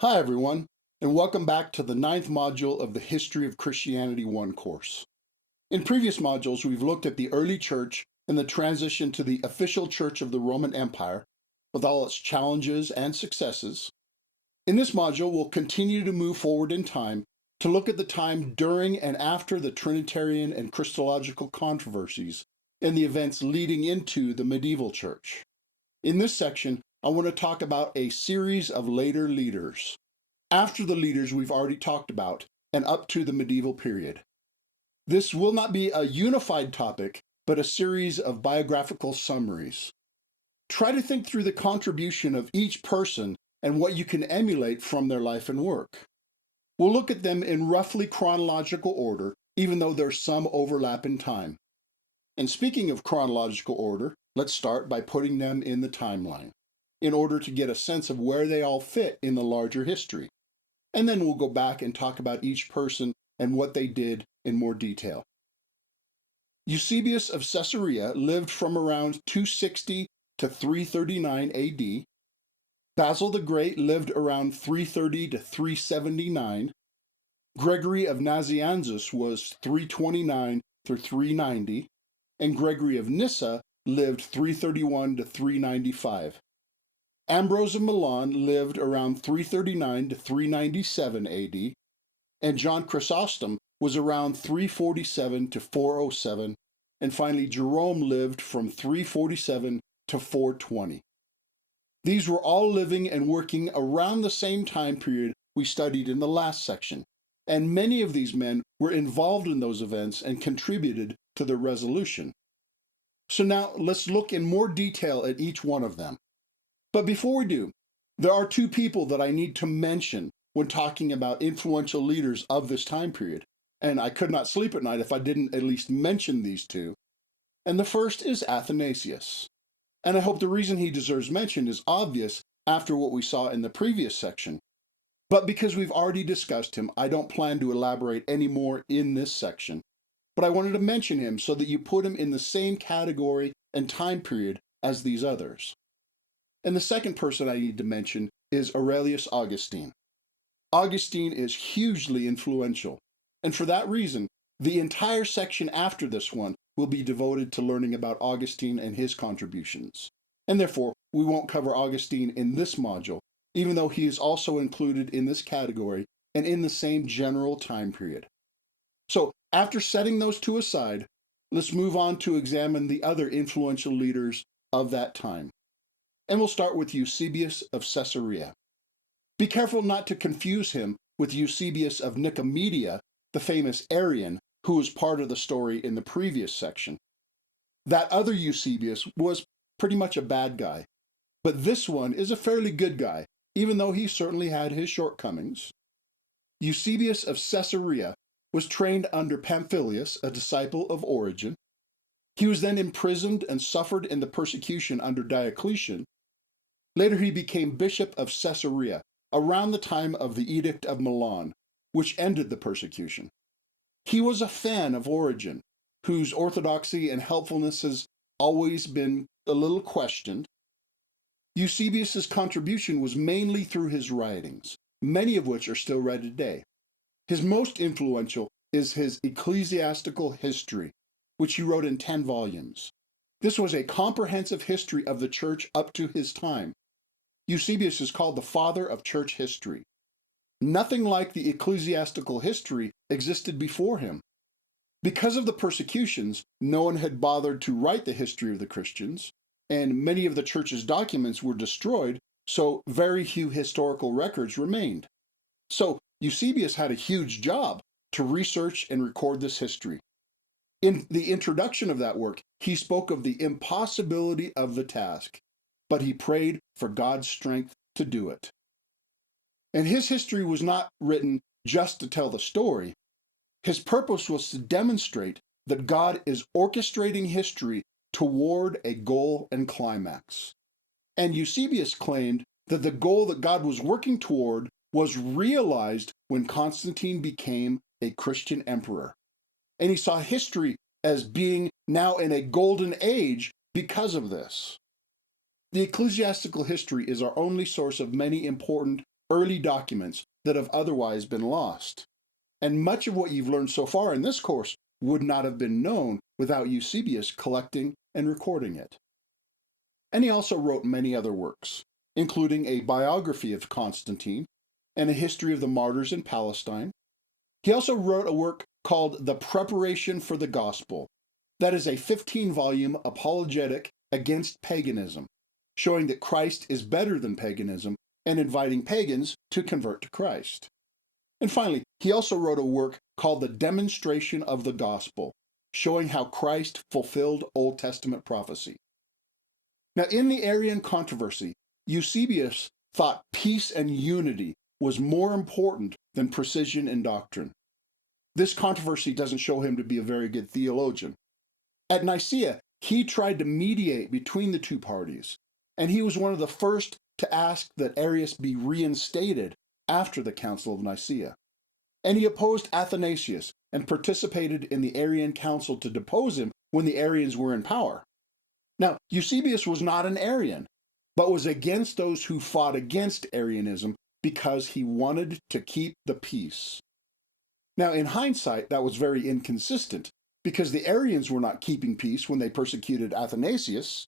Hi, everyone, and welcome back to the ninth module of the History of Christianity 1 course. In previous modules, we've looked at the early church and the transition to the official church of the Roman Empire, with all its challenges and successes. In this module, we'll continue to move forward in time to look at the time during and after the Trinitarian and Christological controversies and the events leading into the medieval church. In this section, I want to talk about a series of later leaders, after the leaders we've already talked about, and up to the medieval period. This will not be a unified topic, but a series of biographical summaries. Try to think through the contribution of each person and what you can emulate from their life and work. We'll look at them in roughly chronological order, even though there's some overlap in time. And speaking of chronological order, let's start by putting them in the timeline, in order to get a sense of where they all fit in the larger history. And then we'll go back and talk about each person and what they did in more detail. Eusebius of Caesarea lived from around 260 to 339 AD. Basil the Great lived around 330 to 379. Gregory of Nazianzus was 329 through 390. And Gregory of Nyssa lived 331 to 395. Ambrose of Milan lived around 339 to 397 AD, and John Chrysostom was around 347 to 407, and finally Jerome lived from 347 to 420. These were all living and working around the same time period we studied in the last section, and many of these men were involved in those events and contributed to their resolution. So now let's look in more detail at each one of them. But before we do, there are two people that I need to mention when talking about influential leaders of this time period, and I could not sleep at night if I didn't at least mention these two. And the first is Athanasius. And I hope the reason he deserves mention is obvious after what we saw in the previous section. But because we've already discussed him, I don't plan to elaborate any more in this section. But I wanted to mention him so that you put him in the same category and time period as these others. And the second person I need to mention is Aurelius Augustine. Augustine is hugely influential, and for that reason, the entire section after this one will be devoted to learning about Augustine and his contributions. And therefore, we won't cover Augustine in this module, even though he is also included in this category and in the same general time period. So, after setting those two aside, let's move on to examine the other influential leaders of that time. And we'll start with Eusebius of Caesarea. Be careful not to confuse him with Eusebius of Nicomedia, the famous Arian, who was part of the story in the previous section. That other Eusebius was pretty much a bad guy, but this one is a fairly good guy, even though he certainly had his shortcomings. Eusebius of Caesarea was trained under Pamphilus, a disciple of Origen. He was then imprisoned and suffered in the persecution under Diocletian. Later he became bishop of Caesarea around the time of the Edict of Milan, which ended the persecution. He was a fan of Origen, whose orthodoxy and helpfulness has always been a little questioned. Eusebius's contribution was mainly through his writings, many of which are still read today. His most influential is his Ecclesiastical History, which he wrote in 10 volumes. This was a comprehensive history of the church up to his time. Eusebius is called the father of church history. Nothing like the Ecclesiastical History existed before him. Because of the persecutions, no one had bothered to write the history of the Christians, and many of the church's documents were destroyed, so very few historical records remained. So Eusebius had a huge job to research and record this history. In the introduction of that work, he spoke of the impossibility of the task, but he prayed for God's strength to do it. And his history was not written just to tell the story. His purpose was to demonstrate that God is orchestrating history toward a goal and climax. And Eusebius claimed that the goal that God was working toward was realized when Constantine became a Christian emperor. And he saw history as being now in a golden age because of this. The ecclesiastical history is our only source of many important early documents that have otherwise been lost. And much of what you've learned so far in this course would not have been known without Eusebius collecting and recording it. And he also wrote many other works, including a biography of Constantine and a history of the martyrs in Palestine. He also wrote a work called The Preparation for the Gospel. That is a 15-volume apologetic against paganism, showing that Christ is better than paganism and inviting pagans to convert to Christ. And finally, he also wrote a work called The Demonstration of the Gospel, showing how Christ fulfilled Old Testament prophecy. Now, in the Arian controversy, Eusebius thought peace and unity was more important than precision in doctrine. This controversy doesn't show him to be a very good theologian. At Nicaea, he tried to mediate between the two parties, and he was one of the first to ask that Arius be reinstated after the Council of Nicaea. And he opposed Athanasius and participated in the Arian Council to depose him when the Arians were in power. Now, Eusebius was not an Arian, but was against those who fought against Arianism because he wanted to keep the peace. Now, in hindsight, that was very inconsistent, because the Arians were not keeping peace when they persecuted Athanasius.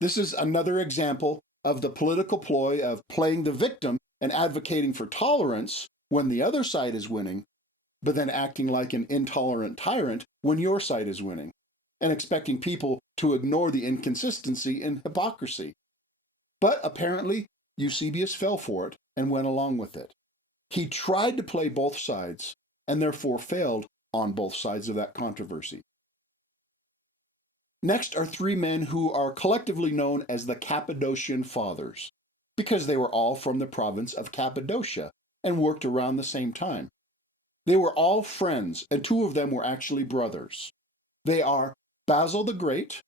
This is another example of the political ploy of playing the victim and advocating for tolerance when the other side is winning, but then acting like an intolerant tyrant when your side is winning, and expecting people to ignore the inconsistency and hypocrisy. But apparently, Eusebius fell for it and went along with it. He tried to play both sides, and therefore failed on both sides of that controversy. Next are three men who are collectively known as the Cappadocian Fathers, because they were all from the province of Cappadocia and worked around the same time. They were all friends, and two of them were actually brothers. They are Basil the Great,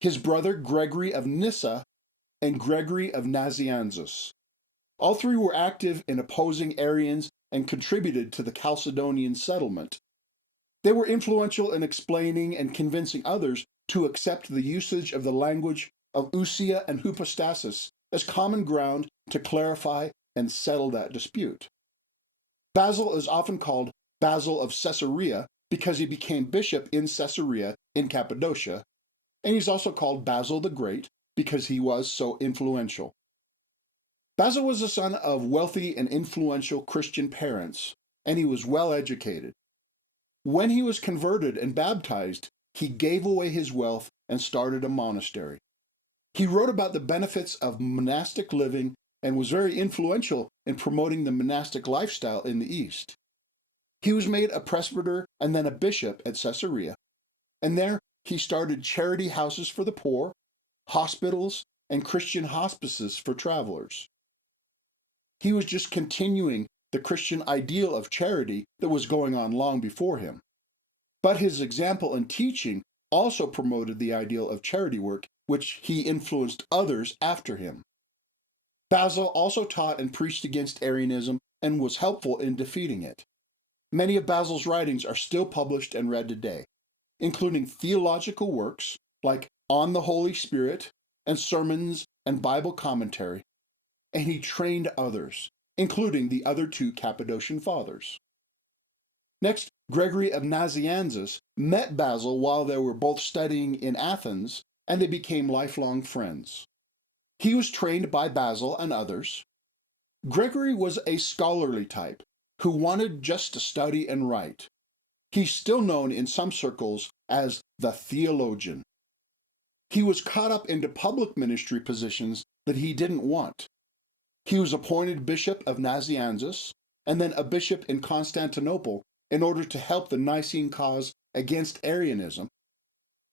his brother Gregory of Nyssa, and Gregory of Nazianzus. All three were active in opposing Arians and contributed to the Chalcedonian settlement. They were influential in explaining and convincing others to accept the usage of the language of ousia and hypostasis as common ground to clarify and settle that dispute. Basil is often called Basil of Caesarea because he became bishop in Caesarea in Cappadocia, and he's also called Basil the Great because he was so influential. Basil was the son of wealthy and influential Christian parents, and he was well educated. When he was converted and baptized, he gave away his wealth and started a monastery. He wrote about the benefits of monastic living and was very influential in promoting the monastic lifestyle in the East. He was made a presbyter and then a bishop at Caesarea, and there he started charity houses for the poor, hospitals, and Christian hospices for travelers. He was just continuing the Christian ideal of charity that was going on long before him. But his example and teaching also promoted the ideal of charity work, which he influenced others after him. Basil also taught and preached against Arianism and was helpful in defeating it. Many of Basil's writings are still published and read today, including theological works like On the Holy Spirit and sermons and Bible commentary, and he trained others, including the other two Cappadocian Fathers. Next, Gregory of Nazianzus met Basil while they were both studying in Athens, and they became lifelong friends. He was trained by Basil and others. Gregory was a scholarly type who wanted just to study and write. He's still known in some circles as the theologian. He was caught up into public ministry positions that he didn't want. He was appointed bishop of Nazianzus and then a bishop in Constantinople in order to help the Nicene cause against Arianism.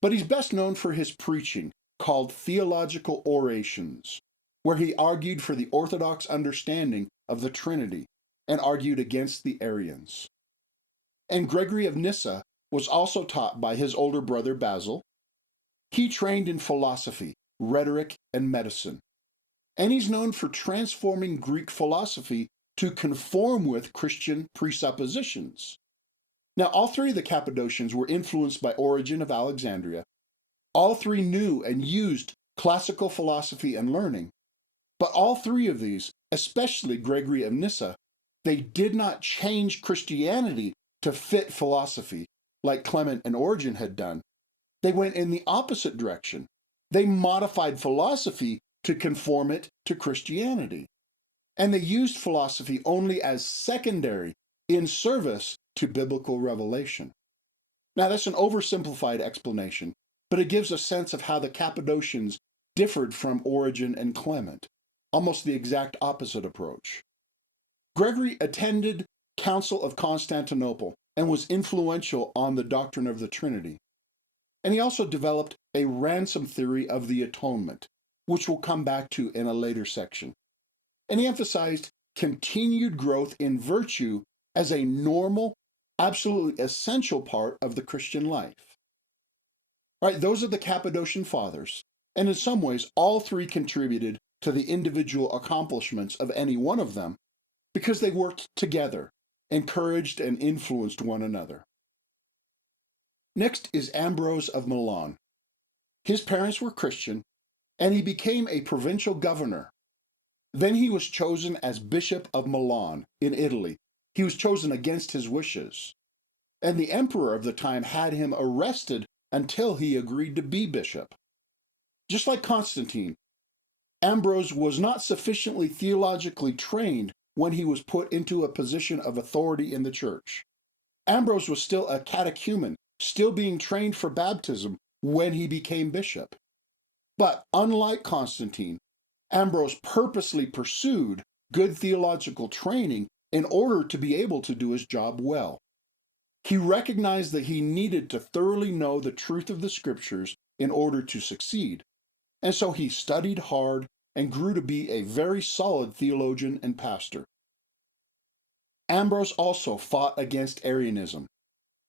But he's best known for his preaching, called Theological Orations, where he argued for the Orthodox understanding of the Trinity and argued against the Arians. And Gregory of Nyssa was also taught by his older brother Basil. He trained in philosophy, rhetoric, and medicine. And he's known for transforming Greek philosophy to conform with Christian presuppositions. Now, all three of the Cappadocians were influenced by Origen of Alexandria. All three knew and used classical philosophy and learning, but all three of these especially Gregory of Nyssa, they did not change Christianity to fit philosophy like Clement and Origen had done. They went in the opposite direction. They modified philosophy to conform it to Christianity. And they used philosophy only as secondary in service to biblical revelation. Now, that's an oversimplified explanation, but it gives a sense of how the Cappadocians differed from Origen and Clement, almost the exact opposite approach. Gregory attended Council of Constantinople and was influential on the doctrine of the Trinity. And he also developed a ransom theory of the atonement, which we'll come back to in a later section. And he emphasized continued growth in virtue as a normal, absolutely essential part of the Christian life. Right, those are the Cappadocian Fathers, and in some ways, all three contributed to the individual accomplishments of any one of them because they worked together, encouraged and influenced one another. Next is Ambrose of Milan. His parents were Christian, and he became a provincial governor. Then he was chosen as Bishop of Milan in Italy. He was chosen against his wishes. And the emperor of the time had him arrested until he agreed to be bishop. Just like Constantine, Ambrose was not sufficiently theologically trained when he was put into a position of authority in the church. Ambrose was still a catechumen, still being trained for baptism when he became bishop. But unlike Constantine, Ambrose purposely pursued good theological training in order to be able to do his job well. He recognized that he needed to thoroughly know the truth of the scriptures in order to succeed, and so he studied hard and grew to be a very solid theologian and pastor. Ambrose also fought against Arianism.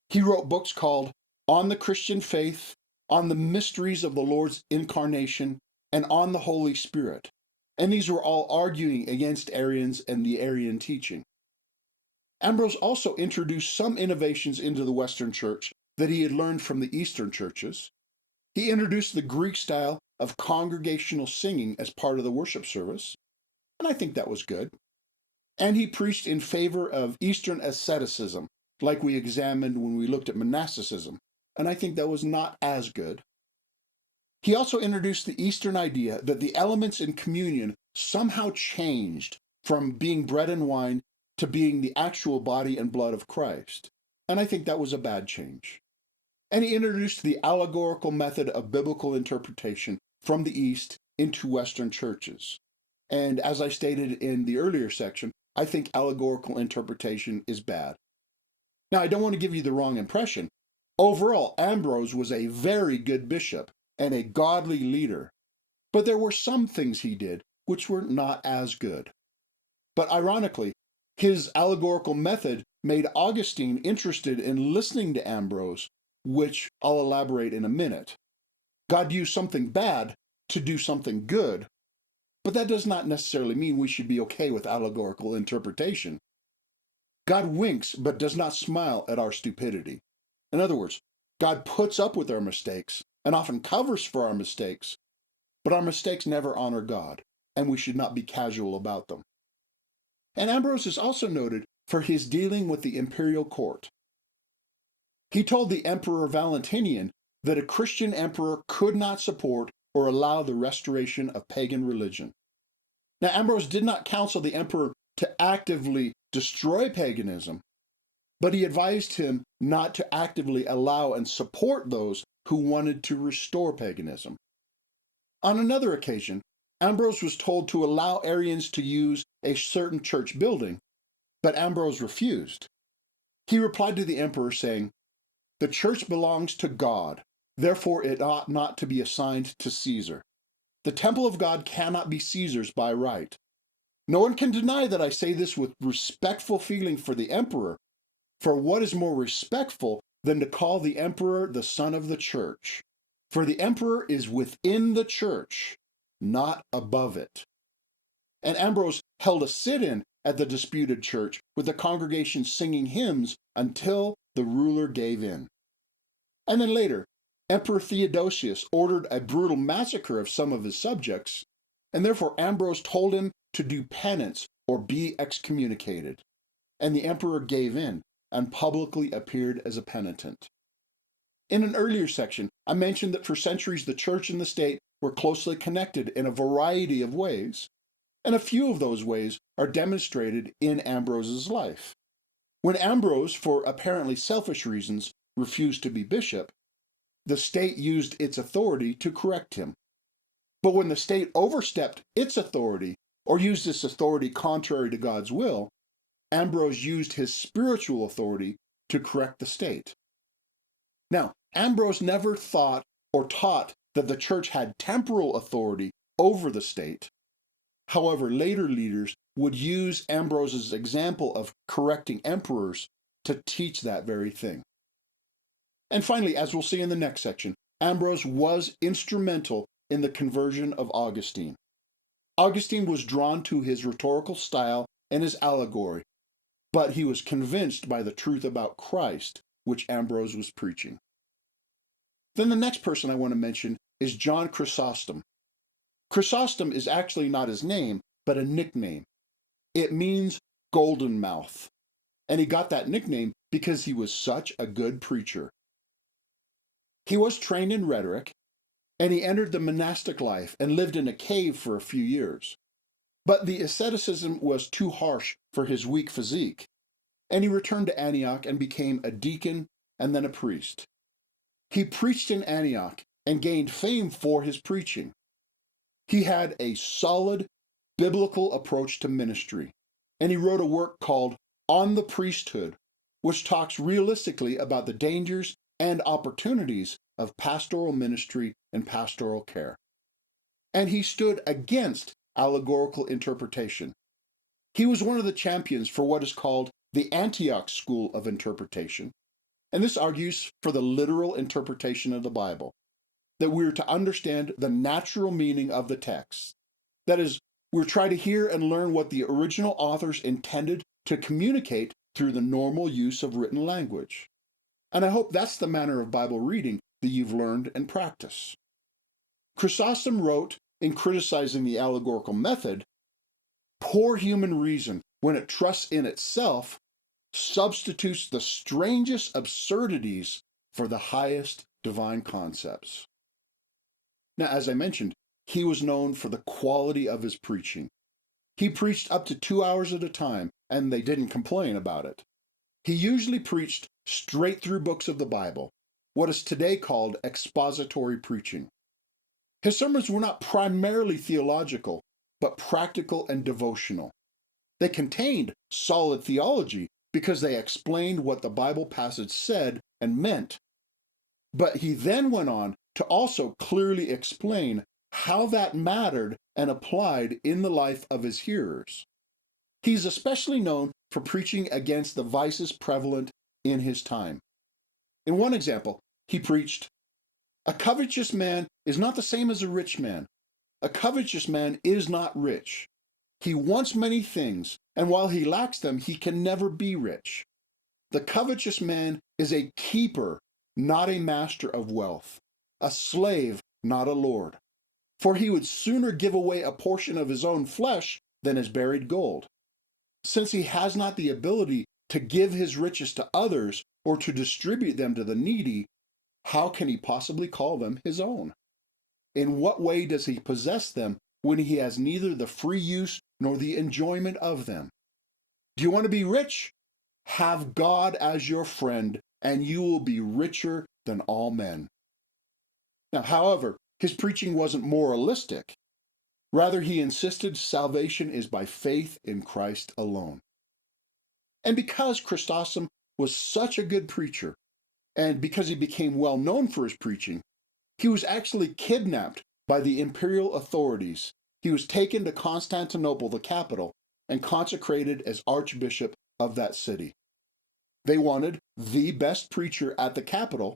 He wrote books called On the Christian Faith, On the Mysteries of the Lord's Incarnation, and On the Holy Spirit. And these were all arguing against Arians and the Arian teaching. Ambrose also introduced some innovations into the Western Church that he had learned from the Eastern churches. He introduced the Greek style of congregational singing as part of the worship service, and I think that was good. And he preached in favor of Eastern asceticism, like we examined when we looked at monasticism, and I think that was not as good. He also introduced the Eastern idea that the elements in communion somehow changed from being bread and wine to being the actual body and blood of Christ, and I think that was a bad change. And he introduced the allegorical method of biblical interpretation from the East into Western churches. And as I stated in the earlier section, I think allegorical interpretation is bad. Now, I don't want to give you the wrong impression. Overall, Ambrose was a very good bishop and a godly leader, but there were some things he did which were not as good. But ironically, his allegorical method made Augustine interested in listening to Ambrose, which I'll elaborate in a minute. God used something bad to do something good, but that does not necessarily mean we should be okay with allegorical interpretation. God winks but does not smile at our stupidity. In other words, God puts up with our mistakes and often covers for our mistakes, but our mistakes never honor God, and we should not be casual about them. And Ambrose is also noted for his dealing with the imperial court. He told the Emperor Valentinian that a Christian emperor could not support or allow the restoration of pagan religion. Now, Ambrose did not counsel the emperor to actively destroy paganism, but he advised him not to actively allow and support those who wanted to restore paganism. On another occasion, Ambrose was told to allow Arians to use a certain church building, but Ambrose refused. He replied to the emperor saying, "The church belongs to God, therefore it ought not to be assigned to Caesar. The temple of God cannot be Caesar's by right. No one can deny that I say this with respectful feeling for the emperor, for what is more respectful than to call the emperor the son of the church? For the emperor is within the church, not above it." And Ambrose held a sit-in at the disputed church with the congregation singing hymns until the ruler gave in. And then later, Emperor Theodosius ordered a brutal massacre of some of his subjects, and therefore Ambrose told him to do penance or be excommunicated, and the emperor gave in and publicly appeared as a penitent. In an earlier section, I mentioned that for centuries the church and the state were closely connected in a variety of ways, and a few of those ways are demonstrated in Ambrose's life. When Ambrose, for apparently selfish reasons, refused to be bishop, the state used its authority to correct him. But when the state overstepped its authority or used its authority contrary to God's will, Ambrose used his spiritual authority to correct the state. Now, Ambrose never thought or taught that the church had temporal authority over the state. However, later leaders would use Ambrose's example of correcting emperors to teach that very thing. And finally, as we'll see in the next section, Ambrose was instrumental in the conversion of Augustine. Augustine was drawn to his rhetorical style and his allegory, but he was convinced by the truth about Christ, which Ambrose was preaching. Then the next person I want to mention is John Chrysostom. Chrysostom is actually not his name, but a nickname. It means golden mouth, and he got that nickname because he was such a good preacher. He was trained in rhetoric, and he entered the monastic life and lived in a cave for a few years. But the asceticism was too harsh for his weak physique, and he returned to Antioch and became a deacon and then a priest. He preached in Antioch and gained fame for his preaching. He had a solid biblical approach to ministry, and he wrote a work called On the Priesthood, which talks realistically about the dangers and opportunities of pastoral ministry and pastoral care. And he stood against allegorical interpretation. He was one of the champions for what is called the Antioch school of interpretation, and this argues for the literal interpretation of the Bible, that we are to understand the natural meaning of the text. That is, we're trying to hear and learn what the original authors intended to communicate through the normal use of written language. And I hope that's the manner of Bible reading that you've learned and practiced. Chrysostom wrote, in criticizing the allegorical method, "Poor human reason, when it trusts in itself, substitutes the strangest absurdities for the highest divine concepts." Now, as I mentioned, he was known for the quality of his preaching. He preached up to 2 hours at a time, and they didn't complain about it. He usually preached straight through books of the Bible, what is today called expository preaching. His sermons were not primarily theological, but practical and devotional. They contained solid theology because they explained what the Bible passage said and meant. But he then went on to also clearly explain how that mattered and applied in the life of his hearers. He's especially known for preaching against the vices prevalent in his time. In one example, he preached, "A covetous man is not the same as a rich man. A covetous man is not rich. He wants many things, and while he lacks them, he can never be rich. The covetous man is a keeper, not a master of wealth, a slave, not a lord. For he would sooner give away a portion of his own flesh than his buried gold. Since he has not the ability to give his riches to others or to distribute them to the needy, how can he possibly call them his own? In what way does he possess them when he has neither the free use nor the enjoyment of them? Do you want to be rich? Have God as your friend, and you will be richer than all men." Now, however, his preaching wasn't moralistic. Rather, he insisted salvation is by faith in Christ alone. And because Chrysostom was such a good preacher, and because he became well known for his preaching, he was actually kidnapped by the imperial authorities. He was taken to Constantinople, the capital, and consecrated as archbishop of that city. They wanted the best preacher at the capital.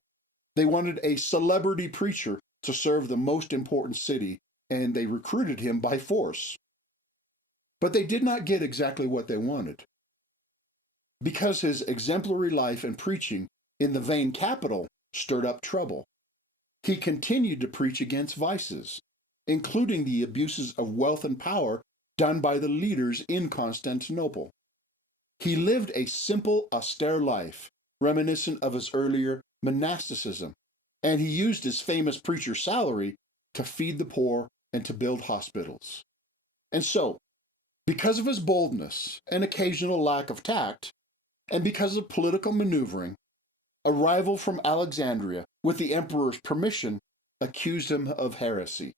They wanted a celebrity preacher to serve the most important city, and they recruited him by force. But they did not get exactly what they wanted. Because his exemplary life and preaching in the vain capital stirred up trouble, he continued to preach against vices, including the abuses of wealth and power done by the leaders in Constantinople. He lived a simple, austere life, reminiscent of his earlier monasticism, and he used his famous preacher's salary to feed the poor and to build hospitals. And so, because of his boldness and occasional lack of tact, and because of political maneuvering, a rival from Alexandria, with the emperor's permission, accused him of heresy,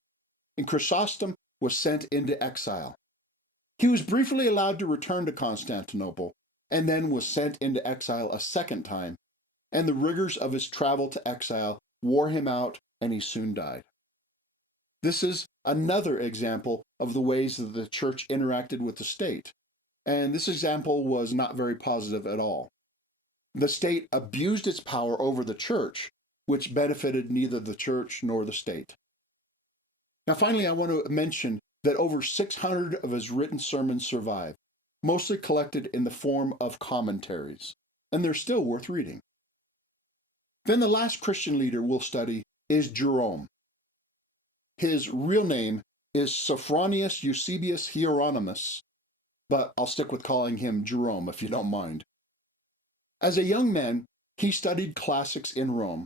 and Chrysostom was sent into exile. He was briefly allowed to return to Constantinople, and then was sent into exile a second time, and the rigors of his travel to exile wore him out, and he soon died. This is another example of the ways that the church interacted with the state, and this example was not very positive at all. The state abused its power over the church, which benefited neither the church nor the state. Now, finally, I want to mention that over 600 of his written sermons survive, mostly collected in the form of commentaries, and they're still worth reading. Then the last Christian leader we'll study is Jerome. His real name is Sophronius Eusebius Hieronymus, but I'll stick with calling him Jerome if you don't mind. As a young man, he studied classics in Rome.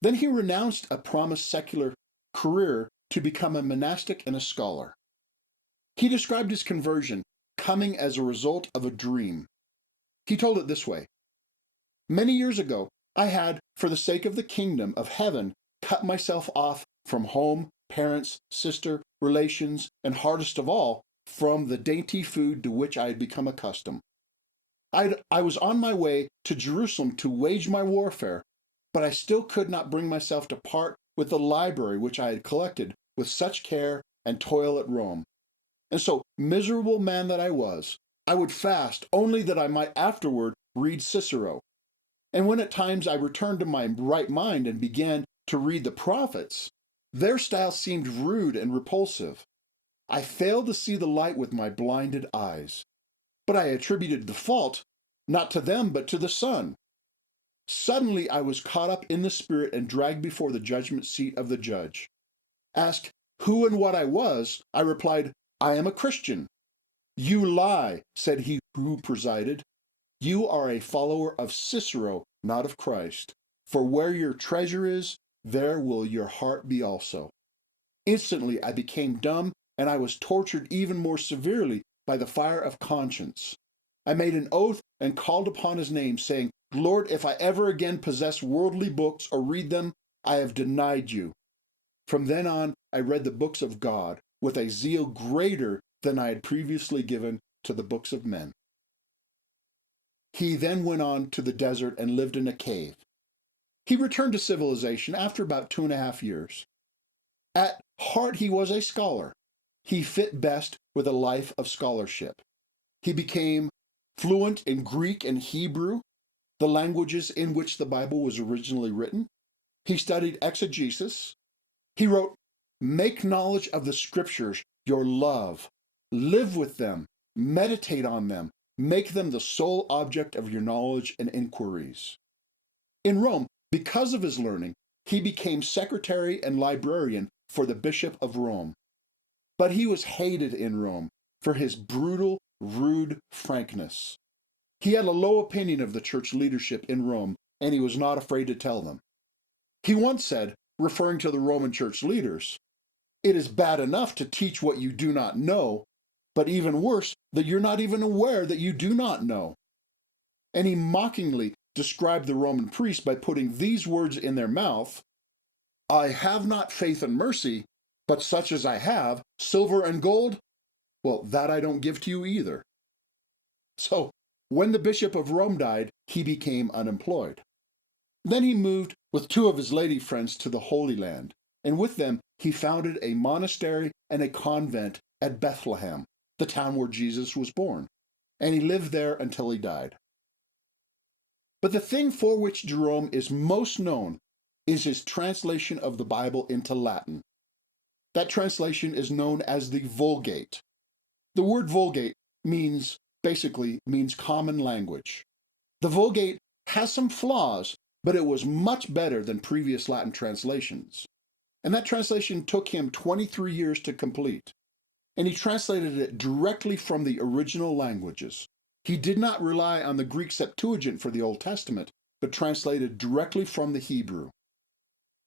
Then he renounced a promised secular career to become a monastic and a scholar. He described his conversion coming as a result of a dream. He told it this way: "Many years ago, I had, for the sake of the kingdom of heaven, cut myself off from home, parents, sister, relations, and hardest of all, from the dainty food to which I had become accustomed. I was on my way to Jerusalem to wage my warfare, but I still could not bring myself to part with the library which I had collected with such care and toil at Rome. And so, miserable man that I was, I would fast only that I might afterward read Cicero. And when at times I returned to my right mind and began to read the prophets, their style seemed rude and repulsive. I failed to see the light with my blinded eyes. But I attributed the fault not to them but to the sun. Suddenly I was caught up in the Spirit and dragged before the judgment seat of the judge. Asked who and what I was, I replied, 'I am a Christian.' 'You lie,' said he who presided. 'You are a follower of Cicero, not of Christ. For where your treasure is, there will your heart be also.' Instantly I became dumb, and I was tortured even more severely by the fire of conscience. I made an oath and called upon his name, saying, 'Lord, if I ever again possess worldly books or read them, I have denied you.' From then on, I read the books of God with a zeal greater than I had previously given to the books of men." He then went on to the desert and lived in a cave. He returned to civilization after about 2.5 years. At heart, he was a scholar. He fit best with a life of scholarship. He became fluent in Greek and Hebrew, the languages in which the Bible was originally written. He studied exegesis. He wrote, "Make knowledge of the scriptures your love. Live with them. Meditate on them. Make them the sole object of your knowledge and inquiries." In Rome, because of his learning, he became secretary and librarian for the Bishop of Rome. But he was hated in Rome for his brutal, rude frankness. He had a low opinion of the church leadership in Rome, and he was not afraid to tell them. He once said, referring to the Roman church leaders, "It is bad enough to teach what you do not know, but even worse, that you're not even aware that you do not know." And he mockingly described the Roman priests by putting these words in their mouth: "I have not faith and mercy, but such as I have, silver and gold, well, that I don't give to you either." So, when the Bishop of Rome died, he became unemployed. Then he moved with 2 of his lady friends to the Holy Land, and with them he founded a monastery and a convent at Bethlehem, the town where Jesus was born, and he lived there until he died. But the thing for which Jerome is most known is his translation of the Bible into Latin. That translation is known as the Vulgate. The word Vulgate basically means common language. The Vulgate has some flaws, but it was much better than previous Latin translations. And that translation took him 23 years to complete. and he translated it directly from the original languages. He did not rely on the Greek Septuagint for the Old Testament, but translated directly from the Hebrew.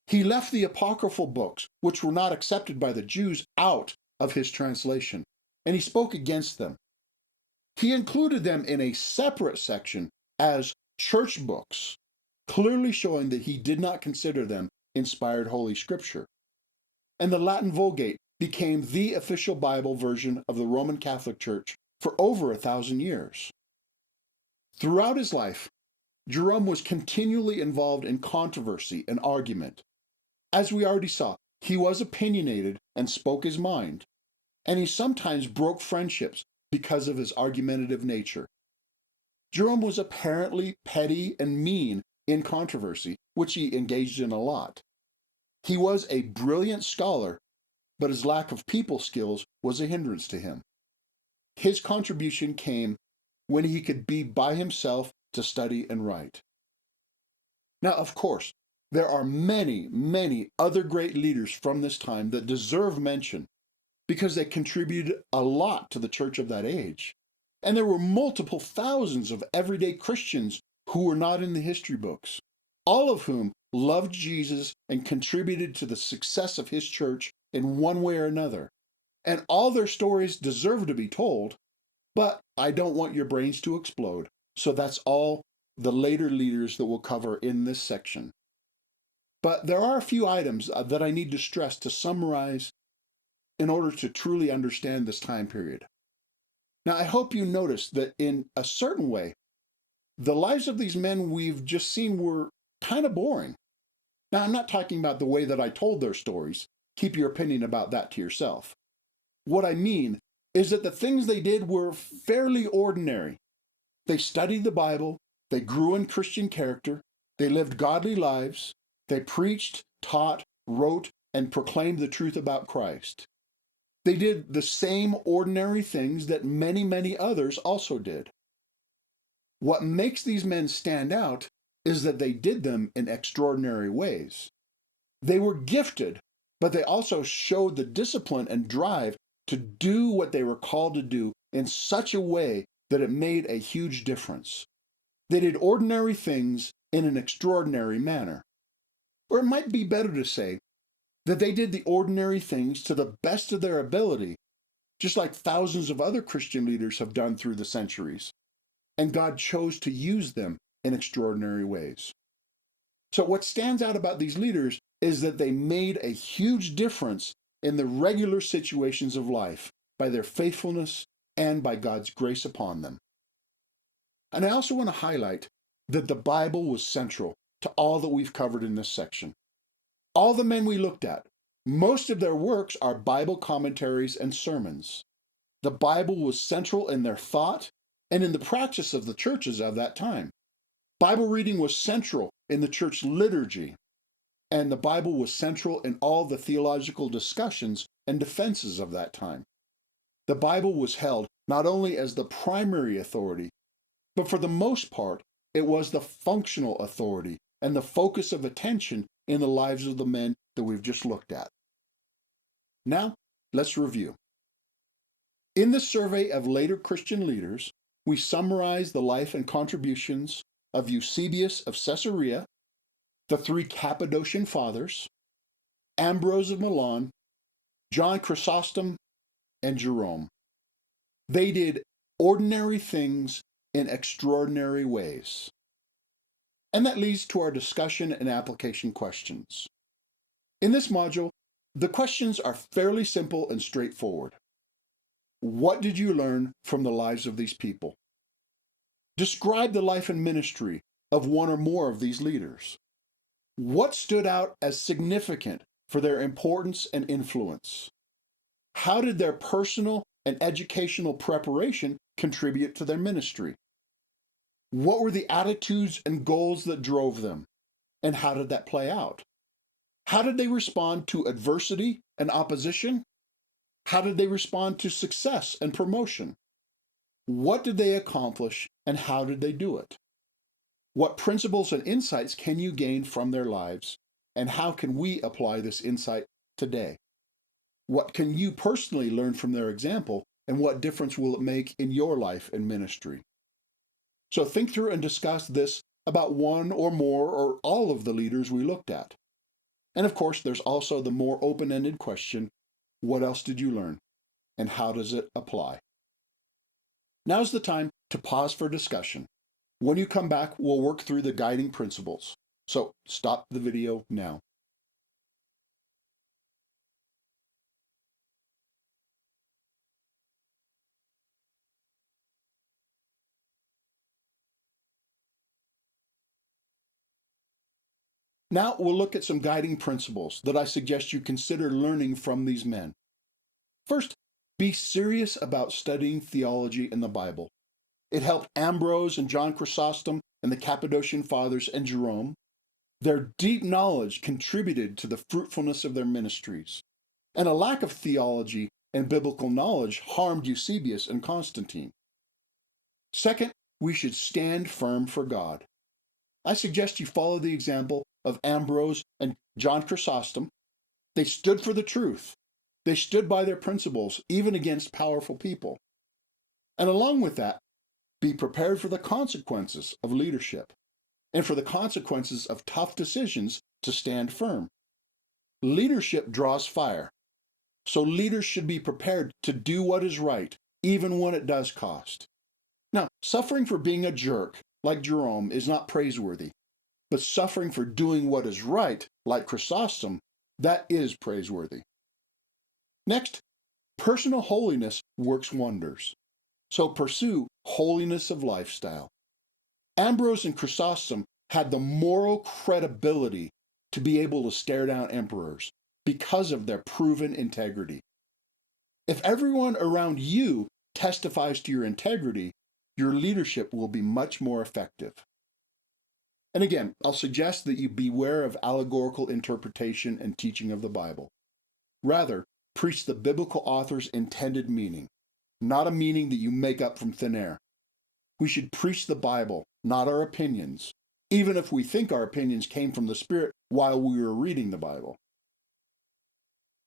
He left the apocryphal books, which were not accepted by the Jews, out of his translation, and he spoke against them. He included them in a separate section as church books, clearly showing that he did not consider them inspired Holy Scripture. And the Latin Vulgate became the official Bible version of the Roman Catholic Church for over 1,000 years. Throughout his life, Jerome was continually involved in controversy and argument. As we already saw, he was opinionated and spoke his mind, and he sometimes broke friendships because of his argumentative nature. Jerome was apparently petty and mean in controversy, which he engaged in a lot. He was a brilliant scholar, but his lack of people skills was a hindrance to him. His contribution came when he could be by himself to study and write. Now, of course, there are many, many other great leaders from this time that deserve mention because they contributed a lot to the church of that age. And there were multiple thousands of everyday Christians who were not in the history books, all of whom loved Jesus and contributed to the success of his church in one way or another. And all their stories deserve to be told, but I don't want your brains to explode. So that's all the later leaders that we'll cover in this section. But there are a few items that I need to stress to summarize in order to truly understand this time period. Now, I hope you noticed that in a certain way, the lives of these men we've just seen were kind of boring. Now, I'm not talking about the way that I told their stories. Keep your opinion about that to yourself. What I mean is that the things they did were fairly ordinary. They studied the Bible, they grew in Christian character, they lived godly lives, they preached, taught, wrote, and proclaimed the truth about Christ. They did the same ordinary things that many, many others also did. What makes these men stand out is that they did them in extraordinary ways. They were gifted, but they also showed the discipline and drive to do what they were called to do in such a way that it made a huge difference. They did ordinary things in an extraordinary manner. Or it might be better to say that they did the ordinary things to the best of their ability, just like thousands of other Christian leaders have done through the centuries. And God chose to use them in extraordinary ways. So what stands out about these leaders is that they made a huge difference in the regular situations of life by their faithfulness and by God's grace upon them. And I also want to highlight that the Bible was central to all that we've covered in this section. All the men we looked at, most of their works are Bible commentaries and sermons. The Bible was central in their thought and in the practice of the churches of that time. Bible reading was central in the church liturgy, and the Bible was central in all the theological discussions and defenses of that time. The Bible was held not only as the primary authority, but for the most part, it was the functional authority and the focus of attention in the lives of the men that we've just looked at. Now, let's review. In the survey of later Christian leaders, we summarize the life and contributions of Eusebius of Caesarea, the three Cappadocian Fathers, Ambrose of Milan, John Chrysostom, and Jerome. They did ordinary things in extraordinary ways. And that leads to our discussion and application questions. In this module, the questions are fairly simple and straightforward. What did you learn from the lives of these people? Describe the life and ministry of one or more of these leaders. What stood out as significant for their importance and influence? How did their personal and educational preparation contribute to their ministry? What were the attitudes and goals that drove them? And how did that play out? How did they respond to adversity and opposition? How did they respond to success and promotion? What did they accomplish and how did they do it? What principles and insights can you gain from their lives, and how can we apply this insight today? What can you personally learn from their example, and what difference will it make in your life and ministry? So think through and discuss this about one or more or all of the leaders we looked at. And of course, there's also the more open-ended question, what else did you learn? And how does it apply? Now's the time to pause for discussion. When you come back, we'll work through the guiding principles. So stop the video now. Now we'll look at some guiding principles that I suggest you consider learning from these men. First, be serious about studying theology in the Bible. It helped Ambrose and John Chrysostom and the Cappadocian Fathers and Jerome. Their deep knowledge contributed to the fruitfulness of their ministries, and a lack of theology and biblical knowledge harmed Eusebius and Constantine. Second, we should stand firm for God. I suggest you follow the example of Ambrose and John Chrysostom. They stood for the truth. They stood by their principles, even against powerful people. And along with that, be prepared for the consequences of leadership and for the consequences of tough decisions to stand firm. Leadership draws fire, so leaders should be prepared to do what is right, even when it does cost. Now, suffering for being a jerk, like Jerome, is not praiseworthy, but suffering for doing what is right, like Chrysostom, that is praiseworthy. Next, personal holiness works wonders. So pursue holiness of lifestyle. Ambrose and Chrysostom had the moral credibility to be able to stare down emperors because of their proven integrity. If everyone around you testifies to your integrity, your leadership will be much more effective. And again, I'll suggest that you beware of allegorical interpretation and teaching of the Bible. Rather, preach the biblical author's intended meaning, not a meaning that you make up from thin air. We should preach the Bible, not our opinions, even if we think our opinions came from the Spirit while we were reading the Bible.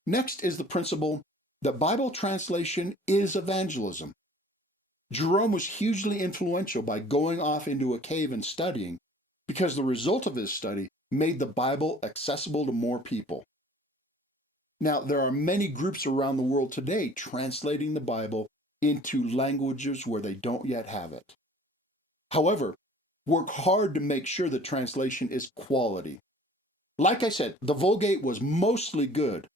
Next is the principle that Bible translation is evangelism. Jerome was hugely influential by going off into a cave and studying, because the result of his study made the Bible accessible to more people. Now, there are many groups around the world today translating the Bible into languages where they don't yet have it. However, work hard to make sure the translation is quality. Like I said, the Vulgate was mostly good,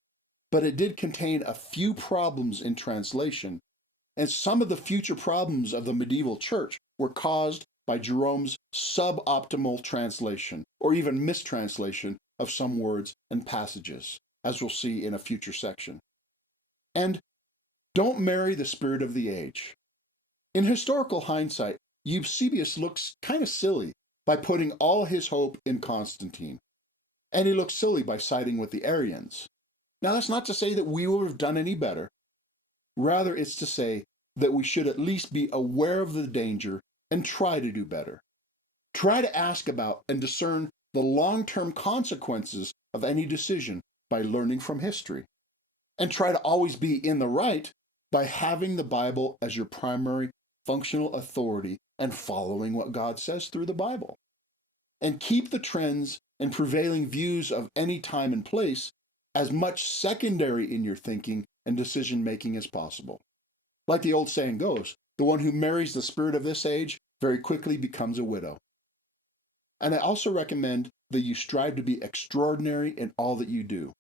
but it did contain a few problems in translation, and some of the future problems of the medieval church were caused by Jerome's suboptimal translation, or even mistranslation of some words and passages, as we'll see in a future section. And don't marry the spirit of the age. In historical hindsight, Eusebius looks kind of silly by putting all his hope in Constantine, and he looks silly by siding with the Arians. Now, that's not to say that we would have done any better. Rather, it's to say that we should at least be aware of the danger and try to do better. Try to ask about and discern the long-term consequences of any decision by learning from history. And try to always be in the right by having the Bible as your primary functional authority and following what God says through the Bible. And keep the trends and prevailing views of any time and place as much secondary in your thinking and decision-making as possible. Like the old saying goes, the one who marries the spirit of this age very quickly becomes a widow. And I also recommend that you strive to be extraordinary in all that you do,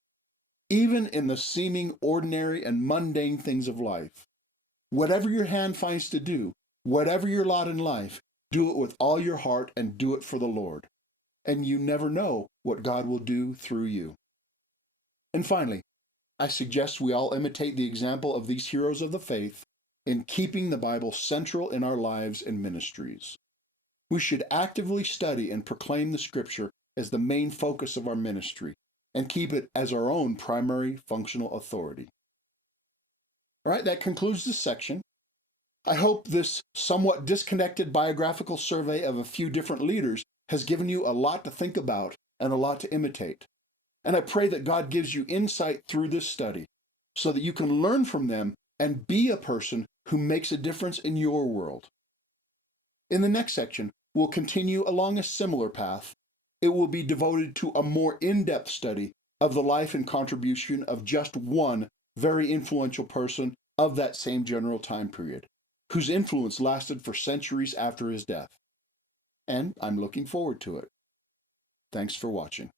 even in the seeming ordinary and mundane things of life. Whatever your hand finds to do, whatever your lot in life, do it with all your heart and do it for the Lord. And you never know what God will do through you. And finally, I suggest we all imitate the example of these heroes of the faith in keeping the Bible central in our lives and ministries. We should actively study and proclaim the Scripture as the main focus of our ministry and keep it as our own primary functional authority. All right, that concludes this section. I hope this somewhat disconnected biographical survey of a few different leaders has given you a lot to think about and a lot to imitate. And I pray that God gives you insight through this study so that you can learn from them and be a person who makes a difference in your world. In the next section, we'll continue along a similar path. It will be devoted to a more in-depth study of the life and contribution of just one very influential person of that same general time period, whose influence lasted for centuries after his death. And I'm looking forward to it. Thanks for watching.